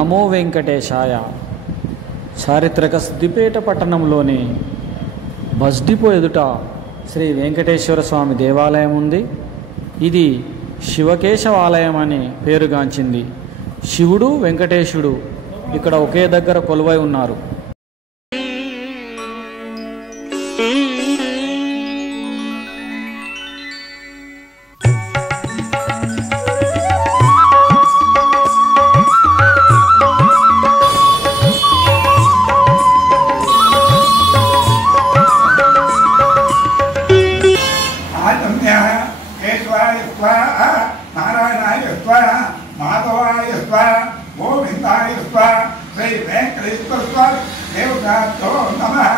నమో వెంకటేశాయ. చారిత్రక సిద్దిపేట పట్టణంలోని bus depot ఎదుట శ్రీ వెంకటేశ్వర స్వామి దేవాలయం ఉంది. ఇది శివకేశవ ఆలయం అని పేరుగాంచింది. శివుడు వెంకటేశుడు ఇక్కడ ఒకే దగ్గర కొలువై ఉన్నారు. నారాయణాయ స్వాహ, మాధవాయ స్వాహ, గోవిందాయ స్వాహ, శ్రీ వెంకటేశ్వర స్వామి దేవతాభ్యో నమః.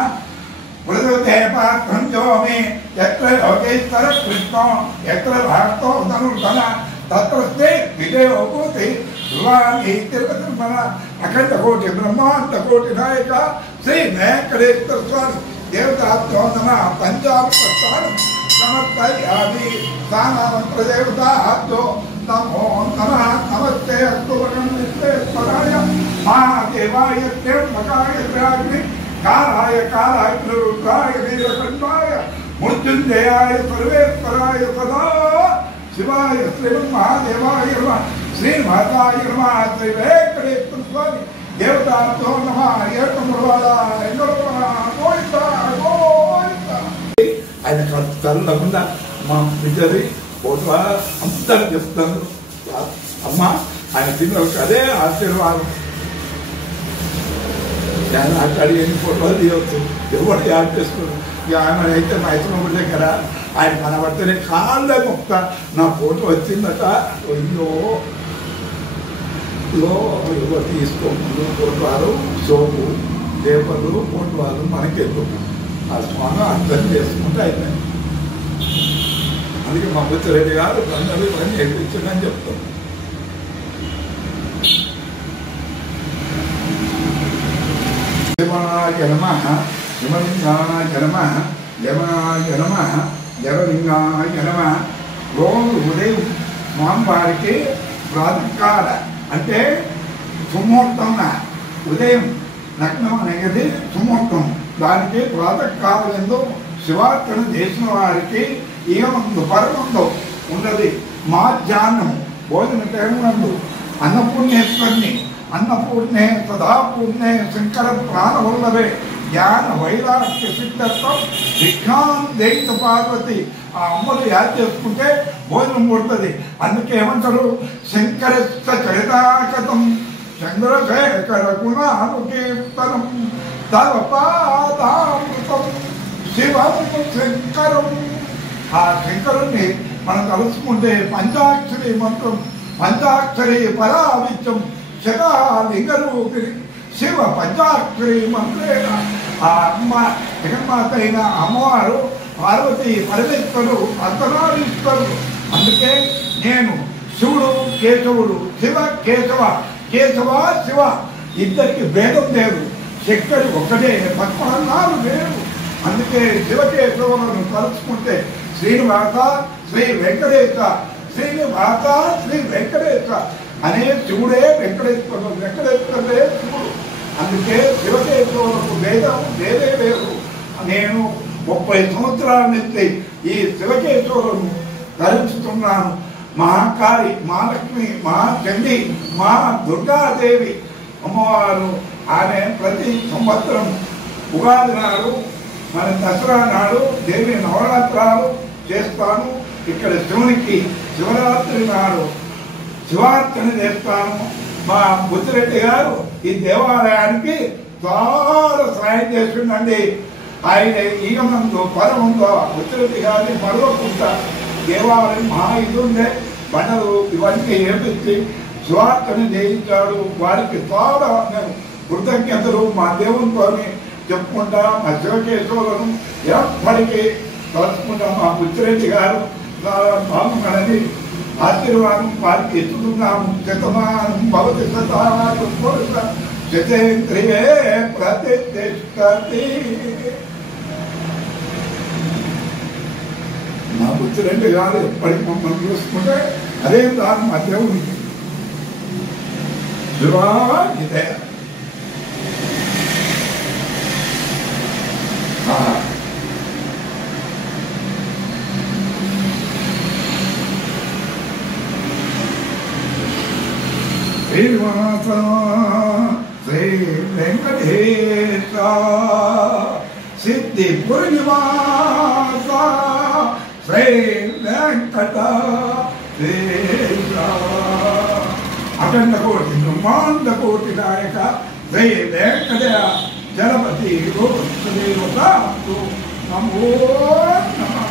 మృదుదేవాత్మంజోమి ఎత్ర యోగేశ్వర కృష్ణో ఎత్ర భక్తో ధనుర్ధన తత్రస్తే విజయోభూతి ధ్రువాణి తిరుపతిర్మల అఖండ కోటి బ్రహ్మాండ కోటి నాయక శ్రీ వెంకటేశ్వర స్వామి దేవతాభ్యో నమః. పంచామృతాన్ని సమర్పయామి. స్థానామంత్రదేవతాభ్యో నమో నమః. నమస్తే అస్తు విశ్వేశ్వరాయ మహాదేవాయ త్ర్యంబకాయ త్ర్యాగ్ని కాలాయ కాలాగ్నిరుద్రాయ నీలకంఠాయ మృత్యుంజయాయ సర్వేశ్వరాయ సదా శివాయ శ్రీమన్మహాదేవాయ నమః. శ్రీమాతాయ నమః. శ్రీ వెంకటేశ్వర స్వామి దేవతాభ్యో నమః. ఏకములవాడ గోవింద గోవింద. ఆయన చల్లకుండా మా బిడ్డది ఫోటో అంతా చెప్తాను. అమ్మ ఆయన పిల్లలకి అదే ఆశీర్వాదం. అక్కడి ఎన్ని ఫోటోలు తీయవచ్చు, ఎవరు యాడ్ చేసుకోరు. ఆయన అయితే మా ఇతను దగ్గర ఆయన కనబడితేనే కాళ్ళే మొక్క నా ఫోటో వచ్చిందట. అయ్యో ఎవరు తీసుకోకుండా ఫోటోలు సోపు పేపర్లు ఫోటోలు మనకెందుకు, ఆ స్వామి అర్థం చేసుకుంటే అయిపోయింది. అందుకే మా బుచ్చిరెడ్డి గారు అందరూ ఇవన్నీ నేర్పించండి చెప్తాం. శివనాయ నమః, శివలింగాయ నమః, యమనాయ నమః, జగలింగాయ నమః. రోజు ఉదయం స్వామివారికి ప్రాతకాల అంటే సుముహూర్తం, ఉదయం లగ్నం అనేది సుముహూర్తం. దానికి ప్రాతకాలంలో శివార్చన చేసిన వారికి ఏముందో పరముందో ఉన్నది. మాధ్యాహ్నం భోజన టైంలో అన్నపూర్ణేశ్వరిని అన్నపూర్ణే సదాపూర్ణే శంకర ప్రాణవల్లభే జ్ఞాన వైరాగ్య సిద్ధత్వం విజ్ఞానం దైత పార్వతి. ఆ అమ్మలు యాద్ చేసుకుంటే భోజనం కొడుతుంది. అందుకే ఏమంటారు, శంకర చరితాకతం చంద్రశేఖర గుణానుకీర్తనం తవపాదామృతం శివం శంకరం. ఆ శంకరుణ్ణి మనం కలుసుకుంటే పంచాక్షరి మంత్రం, పంచాక్షరి పరావిత్యం శివలింగరూపిణి శివ పంచాక్షరి మంత్రేణ. ఆ అమ్మ జగన్మాత అయిన అమ్మవారు పార్వతి పరమేశ్వరుడు అర్ధనారీశ్వరుడు. అందుకే నేను శివుడు కేశవుడు, శివ కేశవ, కేశవ శివ, ఇద్దరికి భేదం లేదు. శక్తి ఒక్కటే, పద్మనాలు లేవు. అందుకే శివకేశవులను కలుసుకుంటే శ్రీనివాస శ్రీ వెంకటేశ, శ్రీనివాస శ్రీ వెంకటేశ అనే శివుడే వెంకటేశ్వరుడు, వెంకటేశ్వరుడే శివుడు. అందుకే శివకేశవులకు భేదం లేదే లేదు. నేను 30 సంవత్సరాల నుంచి ఈ శివకేశవులను ధరించుతున్నాను. మహాకాళి, మహాలక్ష్మి, మహాచండి, మా దుర్గాదేవి అమ్మవారు. ఆమె ప్రతి సంవత్సరం ఉగాది నాడు, మన దసరా నాడు దేవి నవరాత్రాలు చేస్తాను. ఇక్కడ శివునికి శివరాత్రి నాడు శివార్చన చేస్తాను. మా బుచ్చిరెడ్డి గారు ఈ దేవాలయానికి చాలా సాయం చేస్తుండండి. ఆయన ఈగమందు పరముందో బుచ్చిరెడ్డి గారిని మరవకుండా దేవాలయం మా ఇది ఉండే బండలు ఇవన్నీ ఏపించి శివార్చన చేయించాడు. వారికి చాలా నేను కృతజ్ఞతలు మా దేవునితో చెప్పుకుంటా. మా శివకేశవులను ఎప్పటికీ కలుసుకుంటా. మా బుచ్చిరెడ్డి గారు చాలా బాగున్నాడని ఆశీర్వాదం వారికి ఇస్తున్నాము. శతమానం భవతి శతాలు శతేంద్రియే ప్రతిష్టతి. మా బుచ్చిరెడ్డి గారు ఎప్పటికి మమ్మల్ని చూసుకుంటే అదే దాని మా దేవునికి వివాహ ఇదే శ్రీనివాస శ్రీ వెంకటేశ సిద్ధిపుర నివాస శ్రీ వెంకటేశ అఖండ కోటి బ్రహ్మాండ కోటి నాయక శ్రీ వెంకటేశ జలపతి దేవత నమో నమః.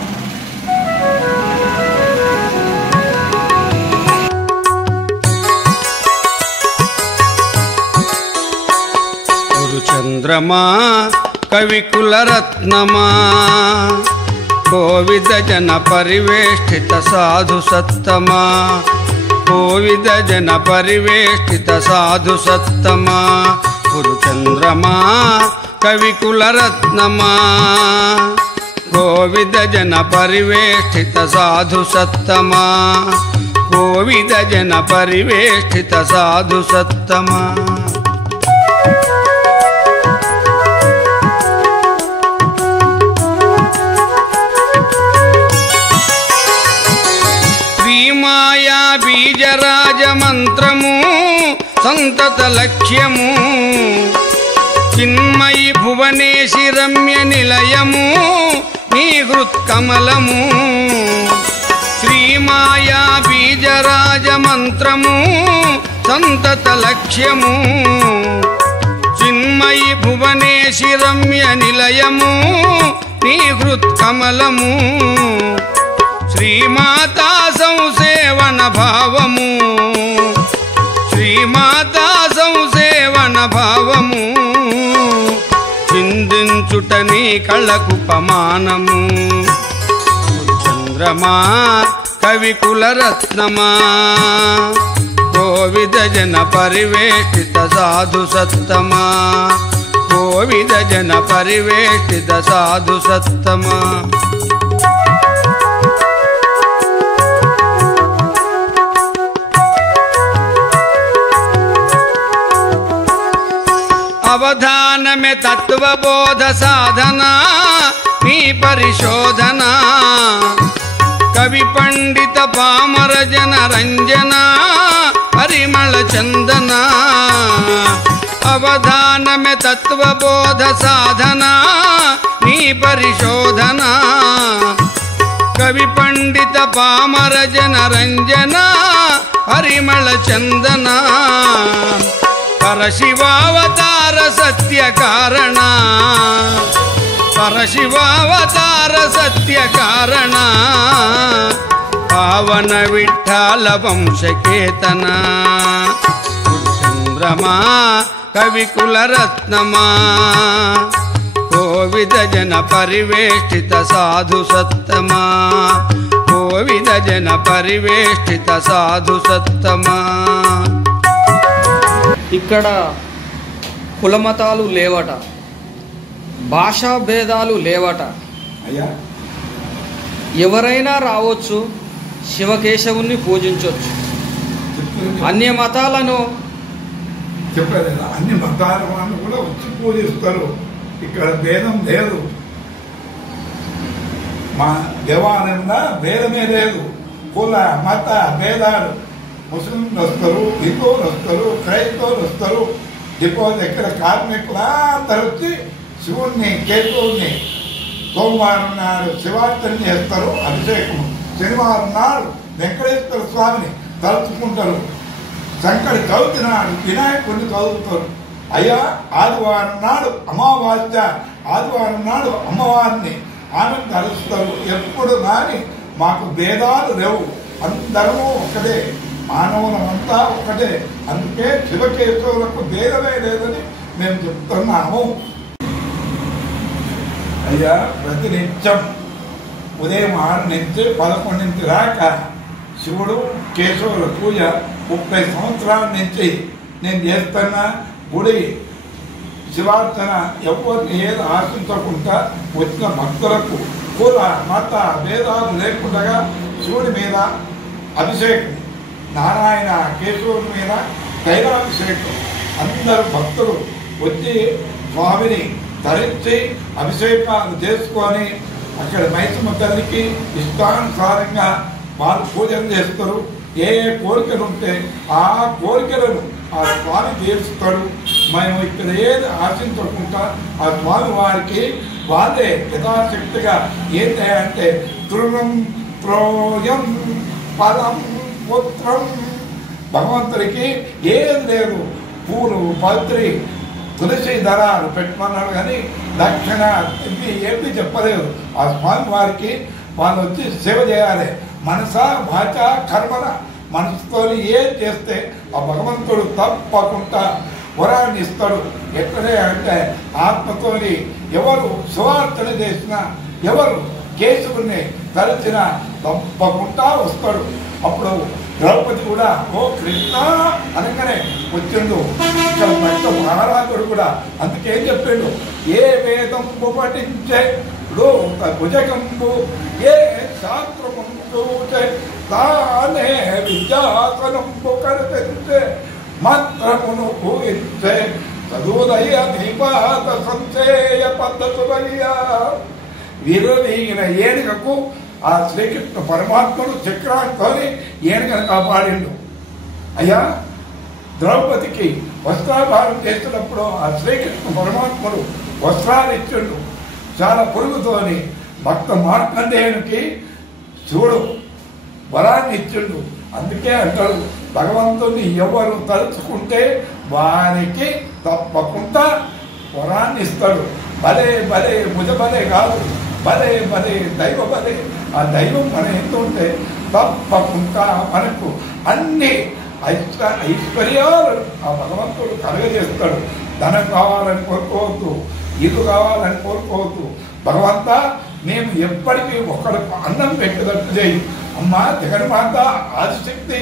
చంద్రమా కవికుల రత్నమా కోవిద జన పరివేష్టిత సాధు సత్తమా కోవిద జన పరివేష్టిత సాధు సత్తమా గురు చంద్రమా కవికుల రత్నమా కోవిద జన పరివేష్టిత సాధు సత్తమా కోవిద జన పరివేష్టిత సాధు సత్తమా బీజరాజ మంత్రము సంతత లక్ష్యము చిన్మయి భువనేశి రమ్య నిలయము నీ హృత్కమలము శ్రీమాయా బీజరాజ మంత్రము సంతత లక్ష్యము చిన్మయి భువనేశి రమ్య నిలయము నీ హృత్కమలము శ్రీమాతా సంసేవన భావము శ్రీమాతా సంసేవన భావము చిందించుట నీ కళకు పమానము చంద్రమా కవికుల రత్నమా కోవిద జన పరివేష్టిత సాధు సత్తమా కోవిద జన పరివేష్టిత సాధు సత్తమా అవధానమే తత్వబోధ సాధన నీ పరిశోధన కవి పండిత పామర జన రంజన పరిమళ చందన అవధానమే తత్వబోధ సాధన నీ పరిశోధన కవి పండిత పామర జన రంజన పరిమళ చందన పరశివావతార సత్య కారణ పరశివావతార సత్య కారణ పావన విఠాల వంశకేతన చంద్రమా కవికుల రత్నమా కోవిద జన పరివేష్టిత సాధు సత్తమా కోవిద జన పరివేష్టిత సాధు సత్తమా ఇక్కడ కులమతాలు లేవట, భాషా భేదాలు లేవట. అయ్యా ఎవరైనా రావచ్చు, శివకేశవుని పూజించవచ్చు. అన్య మతాలను చెప్పలేదు, అన్ని మతాల వాళ్ళు కూడా వచ్చి పూజిస్తారు. ఇక్కడ భేదం లేదు, మా దేవాలయంలో భేదమే లేదు. కుల మత భేదాలు ముస్లింలు వస్తారు, హిందువులు వస్తారు, క్రైస్తవులు వస్తారు. డిపోజ్ ఎక్కడ కార్మికులు అందరు వచ్చి శివుణ్ణి కేశవుణ్ణి సోమవారం నాడు శివార్చన చేస్తారు, అభిషేకం. శనివారం నాడు వెంకటేశ్వర స్వామిని తలుచుకుంటారు. సంకటి చవితి నాడు వినాయకుడిని చదువుతారు. అయ్యా ఆదివారం నాడు అమావాస్య, ఆదివారం నాడు అమ్మవారిని ఆమెను కలుస్తారు. ఎప్పుడు కానీ మాకు భేదాలు లేవు, అందరము ఒకటే, మానవులమంతా ఒకటే. అందుకే శివకేశవులకు భేదమే లేదని మేము చెప్తున్నాము. అయ్యా ప్రతినిత్యం ఉదయం 6 నుంచి 11 దాకా శివుడు కేశవుల పూజ 30 సంవత్సరాల నుంచి నేను చేస్తున్న గుడి శివార్చన. ఎవరిని ఏది ఆశించకుండా వచ్చిన భక్తులకు కుల మత భేదాలు లేకుండా శివుడి మీద అభిషేకం, నారాయణ కేశవుడి మీద తైలాభిషేకం అందరు భక్తులు వచ్చి స్వామిని ధరించి అభిషేకాలు చేసుకొని అక్కడ మైసమ్మ తల్లికి ఇష్టానుసారంగా వాళ్ళు పూజలు చేస్తారు. ఏ కోరికలు ఉంటే ఆ కోరికలను ఆ స్వామి తీరుస్తాడు. మేము ఇక్కడ ఏది ఆశించకుండా ఆ స్వామి వారికి వాళ్ళే యథాశక్తిగా ఏంటి అంటే తృణం త్రోయం పరం పుత్రం భగవంతుడికి ఏం లేదు. పూలు పత్రి తులసి దళాలు పెట్టమన్నాడు కానీ దక్షిణ ఇది ఏమి చెప్పలేదు. ఆ స్వామి వారికి వాళ్ళు వచ్చి సేవ చేయాలి. మనస వాచ కర్మన మనసుతో ఏం చేస్తే ఆ భగవంతుడు తప్పకుండా వరాన్ని ఇస్తాడు. ఎక్కడే అంటే ఆత్మతోని ఎవరు సువార్తన చేసినా ఎవరు కేశవుని తలచిన తప్పకుండా వస్తాడు. అప్పుడు ద్రౌపది కూడా ఓ కృష్ణ అనగానే వచ్చిండు. ఇక్కడ భక్త మహారాజుడు కూడా అందుకేం చెప్పిండు, ఏ వేదంబు పఠించే భుజకంబు ఏ శాస్త్రము చూచే తానే విద్యాసనంబు కనిపించే మంత్రమును పూజించే చదువుదయ్య దీపాత సంశయ పద్ధతులయ్యా. విరవీగిన ఏనుగకు ఆ శ్రీకృష్ణ పరమాత్ముడు చక్రాంతో ఏనుగను కాపాడిండు. అయ్యా ద్రౌపదికి వస్త్రాభారం చేస్తున్నప్పుడు ఆ శ్రీకృష్ణ పరమాత్ముడు వస్త్రాలు ఇచ్చిండు. చాలా పొరుగుతోని భక్త మార్కండేయునికి శివుడు వరాన్ని ఇచ్చిండు. అందుకే అంటాడు భగవంతుని ఎవరు తలుచుకుంటే వారికి తప్పకుండా వరాన్ని ఇస్తాడు. భలే భలే భుజ భలే కాదు, భలే భలే దైవ భలే. ఆ దైవం మన ఎంత ఉంటే తప్పకుండా మనకు అన్ని ఐశ్వర్యాలు ఆ భగవంతుడు కలుగజేస్తాడు. ధనం కావాలని కోరుకోవద్దు, ఇల్లు కావాలని కోరుకోవద్దు. భగవంతా మేము ఎప్పటికీ ఒకరికి అన్నం పెట్టేటట్టు చేయి. అమ్మ జగన్మాత ఆదిశక్తి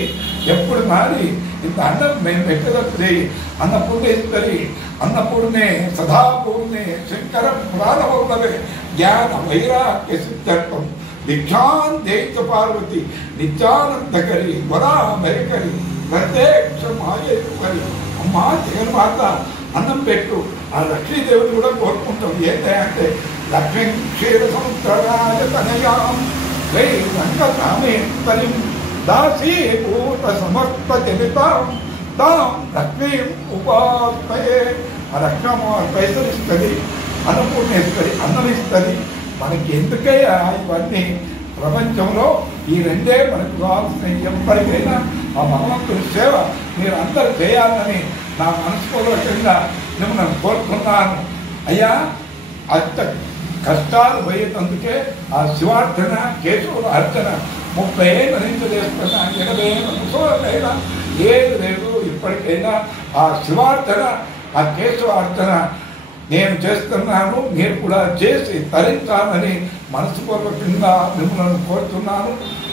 ఎప్పుడు మారి ఇంత అన్నం మేము పెట్టేటట్టు చేయి. అన్నపూర్ణేశ్వరి అన్నపూర్ణే సదాపూర్ణే శంకర పురాణవల్లభే జ్ఞాన వైరాగ్య సిద్ధత్వం దీక్షాన్ దేశ పార్వతి నిత్యానందకరి వరాభయకరి ప్రత్యక్ష మాయేశ్వరి. అమ్మ జగన్మాత అన్నం పెట్టు. ఆ లక్ష్మీదేవిని కూడా కోరుకుంటాం. ఏంటంటే లక్ష్మీ క్షీర సంతరాయ తనయాం వై రంగరామేశ్వరిం దాసీభూత సమస్త జనితాం తాం లక్ష్మీం ఉపాస్మయే. ఆ లక్ష్మమ్మ పైసలు ఇస్తుంది, అన్నపూర్ణేశ్వరి అన్నం ఇస్తుంది. మనకి ఎందుకయ్యా ఇవన్నీ? ప్రపంచంలో ఈ రెండే మనకు కావాల్సిన. ఎప్పటికైనా ఆ భగవంతుడి సేవ మీరు అందరూ చేయాలని నా మనస్పూర్వకంగా మిమ్మల్ని కోరుకున్నాను. అయ్యా అంత కష్టాలు పోయేటందుకే ఆ శివార్చన కేశవుల అర్చన 30 ఏళ్ళ నుంచి చేస్తున్నా, 80 ఏళ్ళ ముసలైనా ఏది లేదు. ఇప్పటికైనా ఆ శివార్చన ఆ కేశవ అర్చన నేను చేస్తున్నాను, మీరు కూడా చేసి తరించాలని మనస్పూర్వకంగా మిమ్మల్ని కోరుతున్నాను.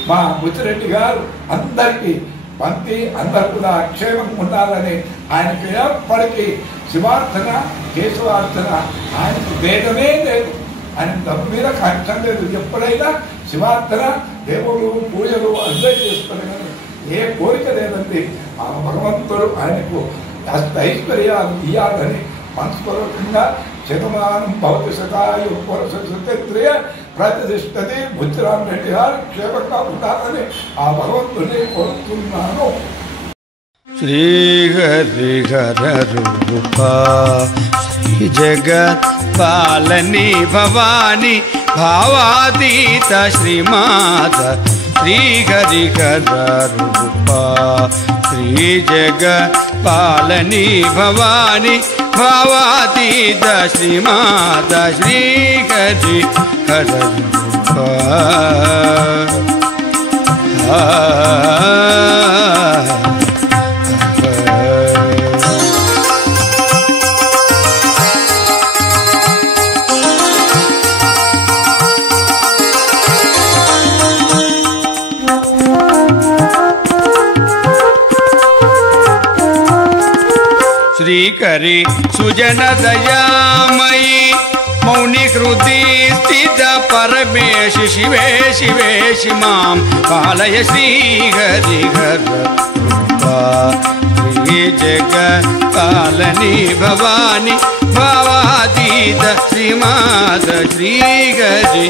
మా బుచ్చిరెడ్డి గారు అందరికీ పంపి అందరు కూడా క్షేమంగా ఉండాలని ఆయనకి ఎప్పటికీ శివార్చన కేశవార్చన ఆయనకు భేదమే లేదు. ఆయన డబ్బు మీద కష్టం లేదు. ఎప్పుడైనా శివార్చన దేవుడు పూజలు అన్నీ చేస్తారు కానీ ఏ కోరిక లేదండి. ఆ భగవంతుడు ఆయనకు ఐశ్వర్యాలు ఇయ్యాలని మనస్పూర్వకంగా శతమానం భవతి శతాయు పురుషేంద్రియ ప్రతిష్టతి బుచ్చిరామ్ రెడ్డి గారు క్షేమంగా ఉండాలని ఆ భగవంతుని కోరుతున్నాను. శ్రీహరిహర రూపా శ్రీ జగత్ పాలని భవాని భావాతీత శ్రీమాత శ్రీహరిహర రూపా శ్రీ జగత్ పాలని భవాని భావాతీత శ్రీమాత శ్రీహరిహర రూపా. శ్రీకరి సుజన దయామయి మౌని హృది స్థిత పరమేశి శివే శివేశి మాం పాలయ శ్రీహరిహర రూపా. శ్రీ జగపాలని భవాని భావాతీత శ్రీమాత శ్రీ గజి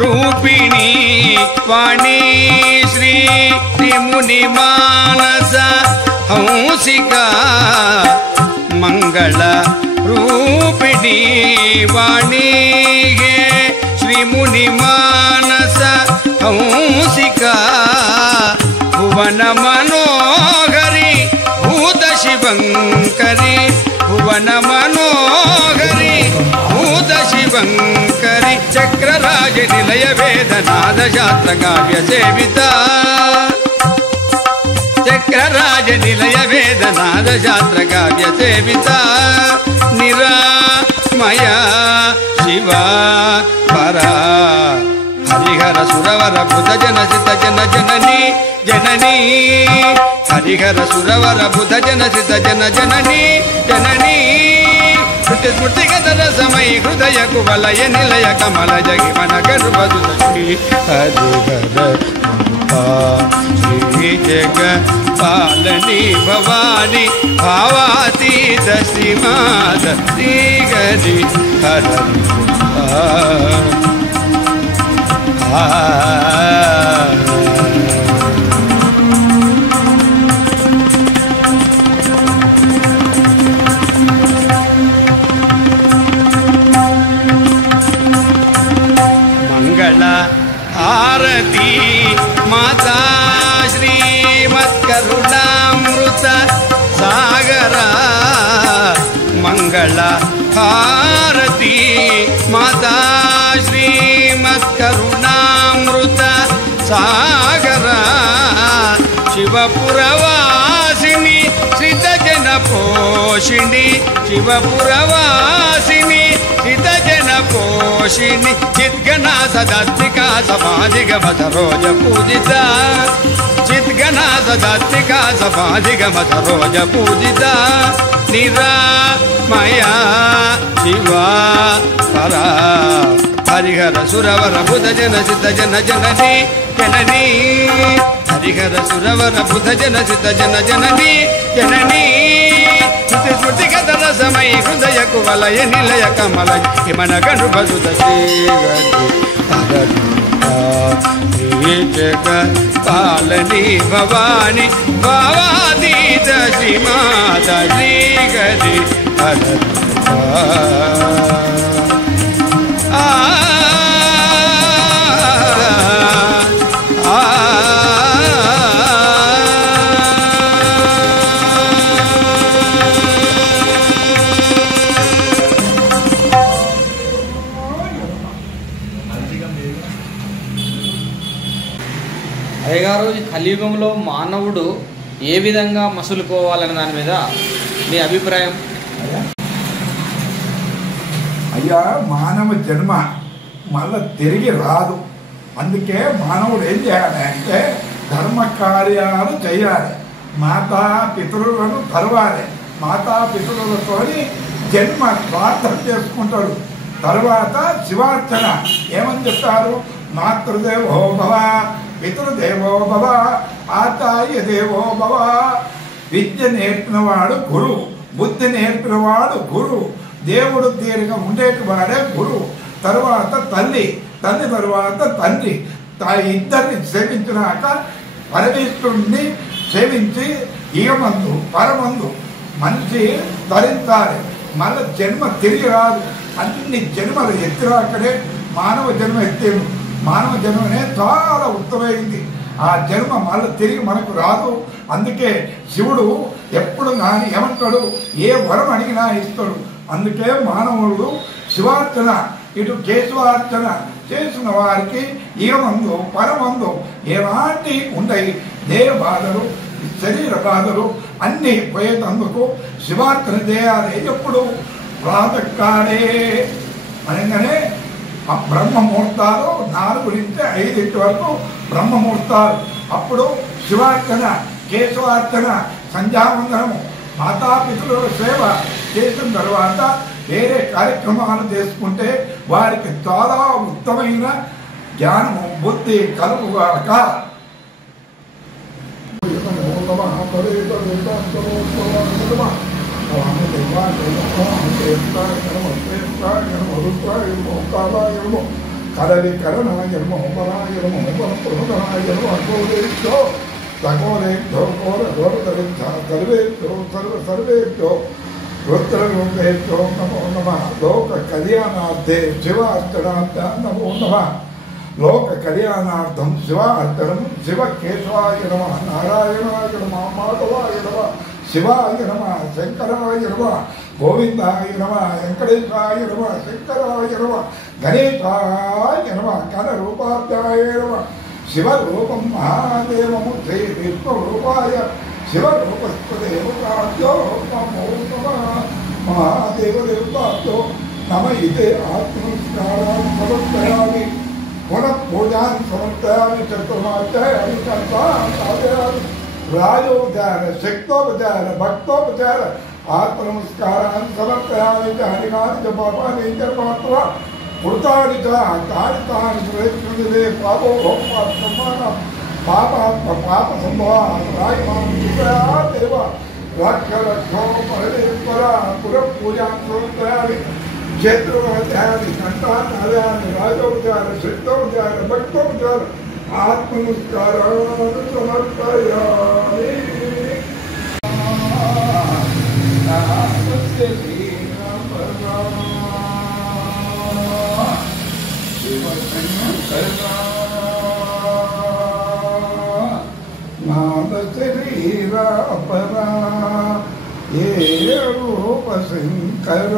రూపిణి వాణి శ్రీ ముని మానస హంసిక మంగళ రూపిణి వాణి శ్రీ ముని మానస హంసిక భువన మనోహరి భూత శివంకరి భువన మనోహరి భూత శివంకరి చక్రరాజ నిలయ వేదనాద శాస్త్ర కావ్య సేవిత చక్రరాజ నిలయ వేదనాద శాస్త్ర కావ్య సేవిత నిరామయ శివ పరా హరిహర సురవర బుధ జన సిత జన జనని జనని హరిహర సురవర బుధ జన సిత జన జనని జనని స్మృతి స్మృతిగత సమయ హృదయ కువలయ నిలయ కమల జగి మన గర్భదు శ్రీ హరిహర శ్రీ జగ పాలని భవాని భావాతీత శ్రీమాత శ్రీ గరి హర మంగళ ఆరతి మాతా శ్రీమత్కరుణామృత సాగర మంగళ హారతి మాతా శ్రీమత్కరుణామృత సాగర శివపురవాసిని శ్రితజన పోషిణి శివపురవాసిని శ్రితజన పోషిణి చిద్గణా సదాత్మికా సమాధిగమ సరోజ పూజిత చిద్గణా సదాత్మికా సమాధిగమ సరోజ పూజిత నిరామయ శివ పరా హరిహర సురవర బుధ జన సిత జన జనని జనని హరిహర సురవర బుధ జన సిత జన జనని జనని స్మృతి స్మృతిగత రసమయ హృదయ కువలయ నిలయ కమల మన గణపతుత శ్రీ జగ పాలని భవాని భావాతీత శ్రీమాత శ్రీ గరి హర అయ్యగారు, ఈ కలియుగంలో మానవుడు ఏ విధంగా మసులుకోవాలనే దాని మీద మీ అభిప్రాయం? అయ్యా, మానవ జన్మ మళ్ళా తిరిగి రాదు. అందుకే మానవుడు ఏం చేయాలి అంటే ధర్మ కార్యాలు చేయాలి, మాతా పితరులను తరవాలి, మాతా పితరులతో జన్మ ప్రార్థన చేసుకుంటాడు. తర్వాత శివార్చన ఏమని చెప్తారు? మాతృదేవో భవ, పితృదేవో భవ, ఆచార్య దేవో భవ. విద్య నేర్పినవాడు గురువు, బుద్ధి నేర్పినవాడు గురువు, దేవుడు తీరిగా ఉండేటివాడే గురువు. తర్వాత తల్లి, తల్లి తర్వాత తండ్రి. ఇద్దరిని సేవించినాక పరమేశ్వరుణ్ణి సేవించి ఇహమందు పరమందు మనిషి ధరించాలి. మళ్ళీ జన్మ తిరిగి రాదు. అన్ని జన్మలు ఎత్తిరాకనే మానవ జన్మ ఎత్తేను. మానవ జన్మనే చాలా ఉత్తమైంది. ఆ జన్మ మళ్ళీ తిరిగి మనకు రాదు. అందుకే శివుడు ఎప్పుడు కానీ ఏమంటాడు? ఏ వరం అడిగినా ఇస్తాడు. అందుకే మానవుడు శివార్చన, ఇటు కేశవార్చన చేసిన వారికి ఇహమందు పరమందు ఎలాంటి ఉండయి, ఏ బాధలు శరీర బాధలు అన్నీ పోయేటందుకు శివార్చన చేయాలి. ఎప్పుడు ప్రాతకాలే అనగానే బ్రహ్మముహూర్తాలు 4 నుంచి 5 వరకు బ్రహ్మముహూర్తాలు. అప్పుడు శివార్చన, కేశవార్చన, సంధ్యావందనము, మాతాపితృల సేవ చేసిన తర్వాత వేరే కార్యక్రమాలు చేసుకుంటే వారికి చాలా ఉత్తమైన జ్ఞానము బుద్ధి కలుగుగాక. కరలి కరణాయనమో పరాయనమో ప్రముఖనాయనమో సగోరేభ్యో ఘోర ఘోరతరేభ్యో సర్వేభ్యో సర్వేభ్యో రుద్రలోకేభ్యో నమో నమః. లోక కళ్యాణార్థే శివార్చనార్థం నమో నమః. లోక కళ్యాణార్థం శివార్చనం. శివ కేశవాయ నమః, నారాయణాయ నమః, మాధవాయ నమః, శివాయ నమః, శంకరాయ నమః, గోవిందాయ నమః, వెంకటేశాయ నమః, శంకరాయ నమః, గణేశాయ నమః, కనరూపాభ్యాయ నమః. శివరూపం మహాదేవము శ్రీ విష్ణురూపాయ శివరూపస్పదేవతాభ్యో నమో నమః. మహాదేవదేవతాభ్యో నమ. ఇదే ఆత్మస్కారాన్ని సమర్పయామి. పునఃపూజాన్ని సమర్పయామి. చతుర్మాధ్యాయాన్ని కర్తాయామి. రాజోపచార, శక్తోపచార, భక్తోపచార ఆత్మనమస్కారాన్ని సమర్పయామి. హరినాథ పాపాన్ని జన్మాత్మ కృతాని కాని ప్రయత్నే పాపో సమానం పాపాత్మ పాప సంభవాదేవ రాక్షరక్షో పరమేశ్వర పురపూజాన్ని సమర్పయామి. క్షేత్రోపచారాన్ని, కంఠాచార్యాన్ని, రాజోపచార, శక్తోపచార, భక్తోపచార ఆత్మనమస్కారాన్ని సమర్పయామి. నాద శరీర పరా ఏ రూప శంకర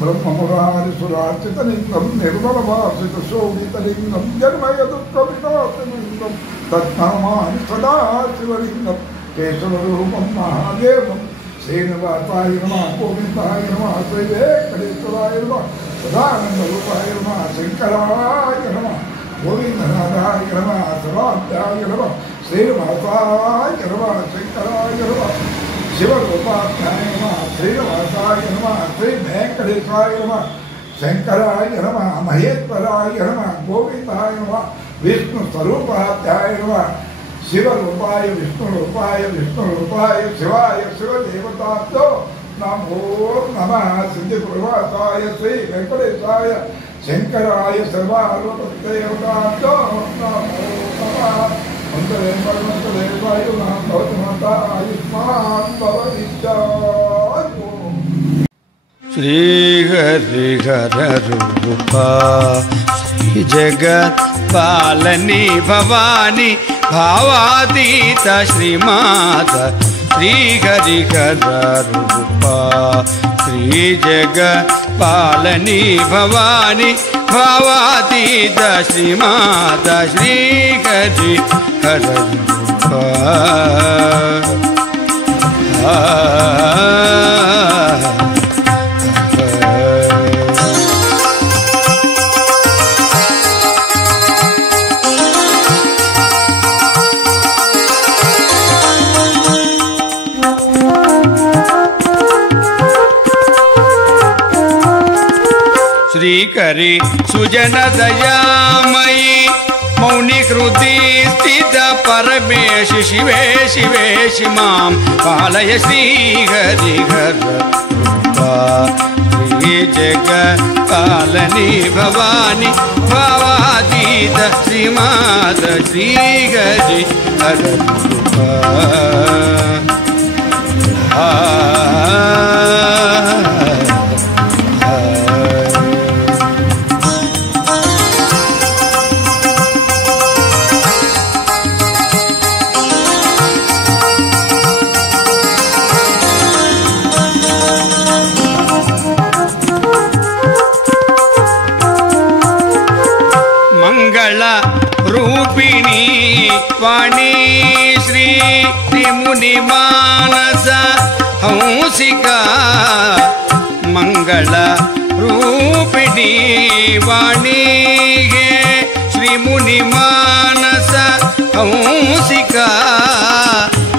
బ్రహ్మమురారిసురార్చితలింగం నిర్మలవాసిత శోభితలింగం జన్మయ దుఃఖ వినాశలింగం తత్నామాని సదా శివలింగం కేశవరూపం మహాదేవం శ్రీనివాసాయ నమః, గోవిందాయ నమః, శ్రీ వెంకటేశ్వరాయ నమః, సదానందరూపాయ నమః, శంకరాయ నమః, గోవిందనాథాయ నమః, శివాభ్యాయ నమః, శ్రీనివాసాయ నమః, శంకరాయ నమః, శివరూపాభ్యాయ నమః, శ్రీనివాసాయ నమః, శ్రీ వెంకటేశ్వరాయ నమః, శంకరాయ నమః, మహేశ్వరాయ నమః, గోవిందాయ నమః, విష్ణు స్వరూపాభ్యాయ నమః, శివరూపాయ విష్ణురూపాయ విష్ణురూపాయ శివాయ శివదేవతాభ్యో నమో నమః. సిద్ధిప్రవాసాయ శ్రీ వెంకటేశాయ శంకరాయ సర్వారూపదేవతాభ్యో నమో నమః. అంతరేవాయు భవతిమాతా ఆయుష్మాన్ భవతిత్యాయు. శ్రీహరిహర రూపా శ్రీ జగత్ పాలని భవాని భావాతీత శ్రీమాత శ్రీహరిహర రూపా శ్రీ జగత్ పాలని భవాని భావాతీత శ్రీమాత శ్రీహరిహర రూపా. శ్రీకరి సుజన దయామయి మౌని కృతి స్థిత పరమేశి శివే శివేశి మాం పాలయ శ్రీహరిహర రూపా శ్రీ జగత్ పాలని భవాని భావాతీత శ్రీమాత శ్రీహరిహర రూపా. మంగళ రూపిణి వాణి శ్రీ ముని మానస హంసికా మంగళ రూపిణి వాణి శ్రీ ముని మానస హంసికా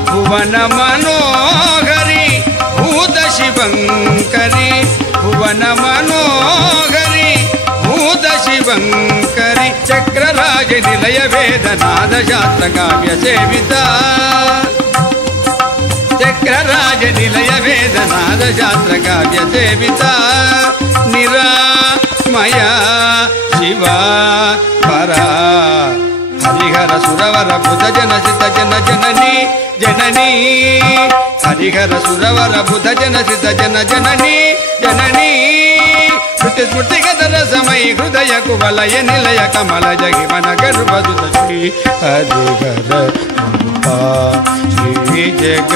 భువన మనోహరి భూత శివంకరి భువన మనోహరి భూత శివంకరి చక్రరాజ నిలయ వేదనాద శాస్త్ర కావ్య సేవిత చక్రరాజ నిలయ వేదనాద శాస్త్ర కావ్య సేవిత నిరామయ శివ పరా హరిహర సురవర బుధ జన సిత జన జనని జనని హరిహర సురవర బుధ జన సిత జన జనని జనని శృతి స్మృతి గదర సమయ హృదయ కువలయ నిలయ కమల జగి మన గర్భదుత శ్రీ హరిహర శ్రీ జగ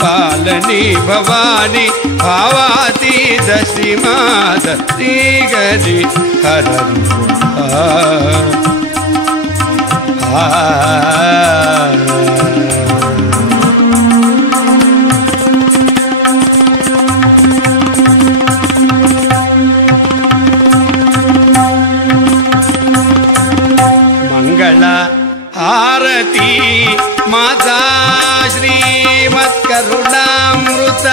పాలని భవాని భావాతీత శ్రీమాత శ్రీ గరి హర మంగళ హారతి మాతా శ్రీమత్కరుణామృత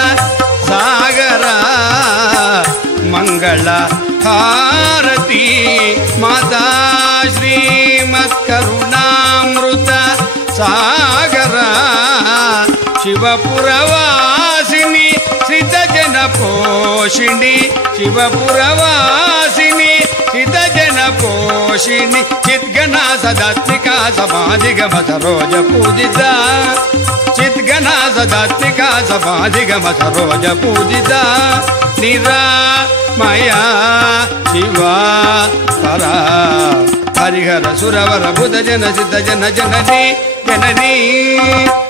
సాగర మంగళ హారతి మాతా శ్రీమత్కరుణామృత సాగర శివపురవాసిని శ్రితజన పోషిణి శివపురవాసిని శ్రితజన పోషిణి చిద్గణ సదాత్మికా సమాధిగమ సరోజ పూజిత చిద్గణ సదాత్మికా సమాధిగమ సరోజ పూజిత నిరామయ శివ పరా హరిహర సురవర బుధ జన సిద్ధ జన జనని జనని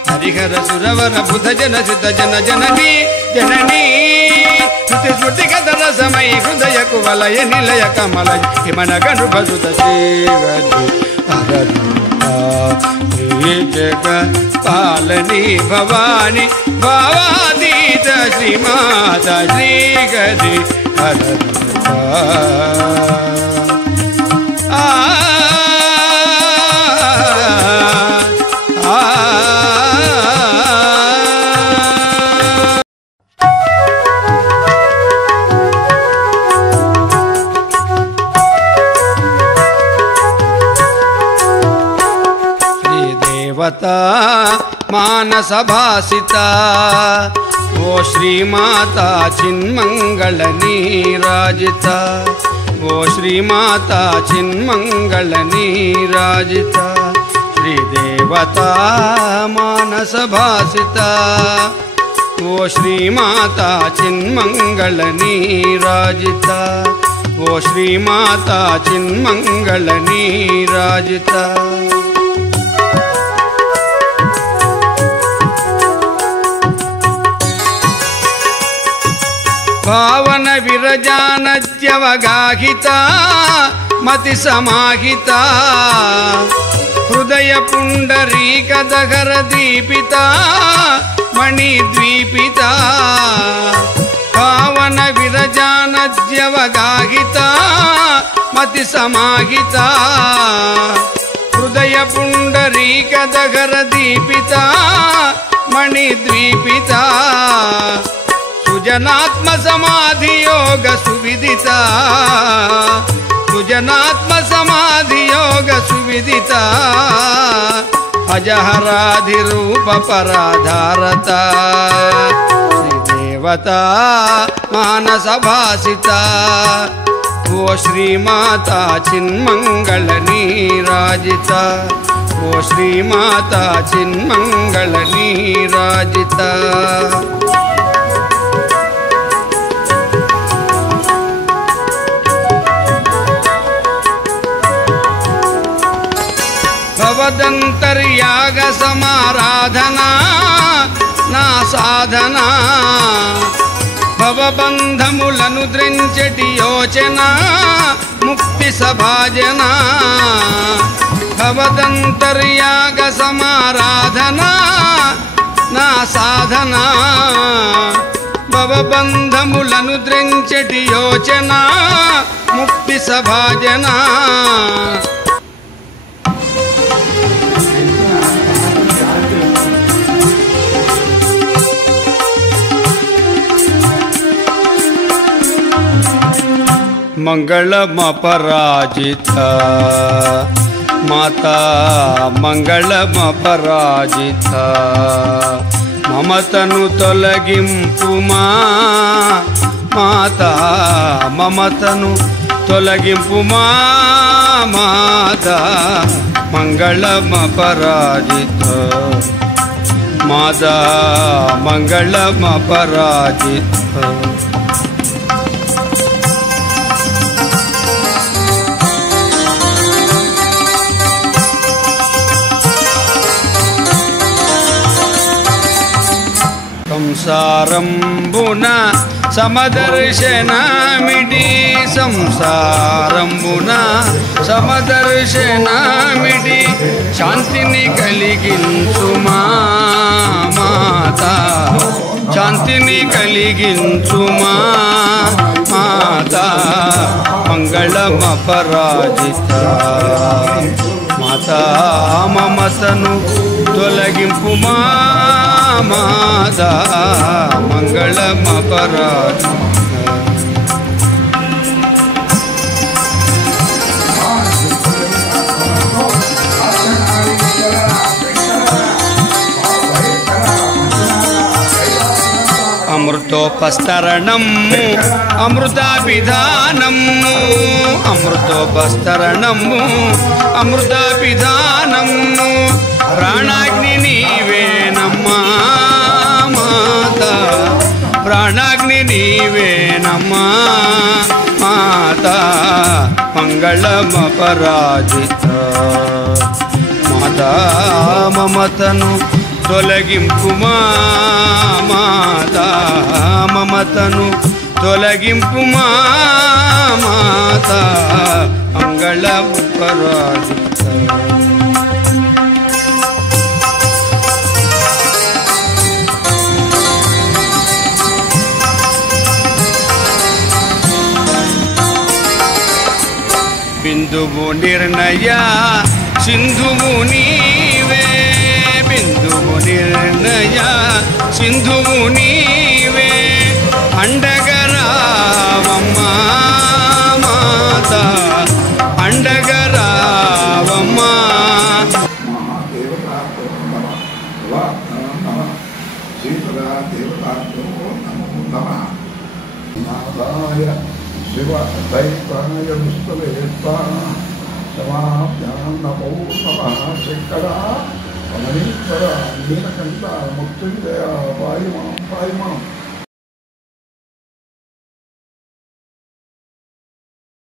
హరిహర సురవర బుధ జన సిద్ధ జన జనని జనని శృతి స్మృతి గదర సమయ హృదయ కువలయ నిలయ కమల హిమన గణుభసుత శ్రీ జగ పాలని భవాని భావాతీత శ్రీమాత శ్రీ గది హర మానస భాసిత ఓ శ్రీమాత చిన్మంగళ నీరాజిత ఓ శ్రీమాత చిన్మంగళ నీరాజిత శ్రీదేవత మానస భాసిత ఓ శ్రీమాత చిన్మంగళ నీరాజిత ఓ శ్రీమాత చిన్మంగళ నీరాజిత భావన విరజానద్యవగాహిత మతి సమాహిత హృదయ పుండరీక దహర దీపిత మణిద్వీపిత భావన విరజానద్యవగాహిత మతి సమాహిత హృదయ పుండరీక దహర దీపిత మణిద్వీపిత సుజనాత్మ సమాధి యోగ సువిదిత సుజనాత్మ సమాధి యోగ సువిదిత అజహరాధి రూప పరాధారత శ్రీదేవత మానస భాసిత ఓ శ్రీమాత చిన్మంగళ నీరాజిత ఓ శ్రీమాత చిన్మంగళ నీరాజిత భవదంతర్యాగ సమారాధనా నా సాధనా భవ భవబంధములను ద్రించటి యోచన ముక్తి సభాజన భవదంతర్యాగ సమారాధన నా సాధన భవబంధములను ద్రించటి యోచన ముక్తి సభాజన మంగళమపరాజిత మాతా మంగళమపరాజిత మమతను తొలగింపుమా మాతా మమతను తొలగింపుమా మాతా మంగళమపరాజిత మాతా మంగళమపరాజిత సంసారంబున సమదర్శనమిడి సంసారంబున సమదర్శనమిడి శాంతిని కలిగించుమా మాతా శాంతిని కలిగించుమా మాతా మంగళమపరాజిత మాతా మమతను తొలగింపుమా మాతా మంగళమపరాజిత అమృతోపస్తరణము అమృతాభిధానము అమృతోపస్తరణము అమృతాభిధానము ప్రాణాగ్ని నీవేనమ్మా మాతా ప్రాణాగ్ని నీవేనమ్మా మాతా మంగళమపరాజిత మాతా మమతను తొలగింపుమా మాతా మమతను తొలగింపుమా మాతా మంగళమపరాజిత బిందువు నిర్ణయ సింధువు నీవే బిందువు నిర్ణయ సింధువు నీవే అండగరావమ్మా మాతా అండగరావమ్మా శివ దైతాయ విశ్వవేత్తా సమాప్యాం నమో నమః శంకర రమణీశ్వర నీలకంఠ ముక్తింజయ పాయిమాం